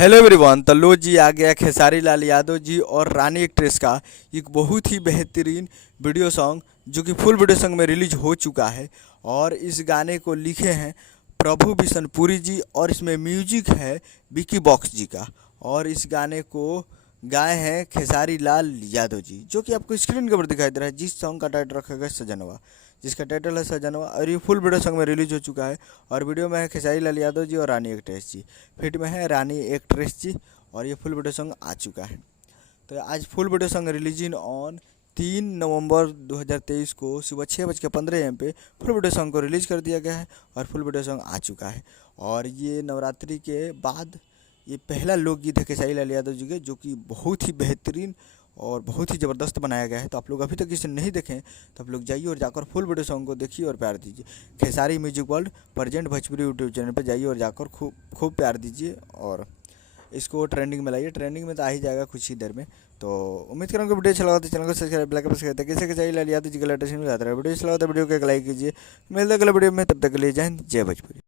Hello everyone. तो लो जी आ गया खेसारी लाल यादव जी और रानी एक्ट्रेस का एक बहुत ही बेहतरीन वीडियो सॉन्ग जो कि फुल वीडियो सॉन्ग में रिलीज हो चुका है। और इस गाने को लिखे हैं प्रभु बिशनपुरी जी और इसमें म्यूजिक है विकी बॉक्स जी का। और इस गाने को गाए हैं खेसारी लाल यादव जी, जो कि आपको स्क्रीन के ऊपर दिखाई दे रहा है। जिस सॉन्ग का टाइटल रखा गया सजनवा, जिसका टाइटल है सजनवा, और ये फुल वीडियो सॉन्ग में रिलीज हो चुका है। और वीडियो में है खेसारी लाल यादव जी और रानी एक्ट्रेस जी, फिट में है रानी एक्ट्रेस जी। और ये फुल वीडियो सॉन्ग आ चुका है। तो आज full video song releasing on 3 नवंबर 2023 को सुबह 6:15 AM पे फुल वीडियो सॉन्ग को रिलीज कर दिया गया है। और फुल वीडियो सॉन्ग आ चुका है। और ये नवरात्रि के बाद ये पहला लोकगीत है खेसारी लाल यादव जी के, जो कि बहुत ही बेहतरीन और बहुत ही ज़बरदस्त बनाया गया है। तो आप लोग अभी तक इसे नहीं देखें तो आप लोग जाइए और जाकर फुल वीडियो सॉन्ग को देखिए और प्यार दीजिए। Khesari music world present Bhojpuri YouTube channel पर जाइए और जाकर खूब खूब प्यार दीजिए और इसको ट्रेंडिंग में लाइए। ट्रेंडिंग में तो आ ही जाएगा कुछ ही देर में। तो उम्मीद करूँगा वीडियो अच्छा लगा तो चैनल को सब्सक्राइब लाइक प्रेस करते कैसे खेसारी लाल यादव जी का लेटेस्ट न्यूज़ आता है। वीडियो अच्छा लगा तो वीडियो को एक लाइक कीजिए। मिलते अगले वीडियो में, तब तक के लिए जय हिंद जय भोजपुरी।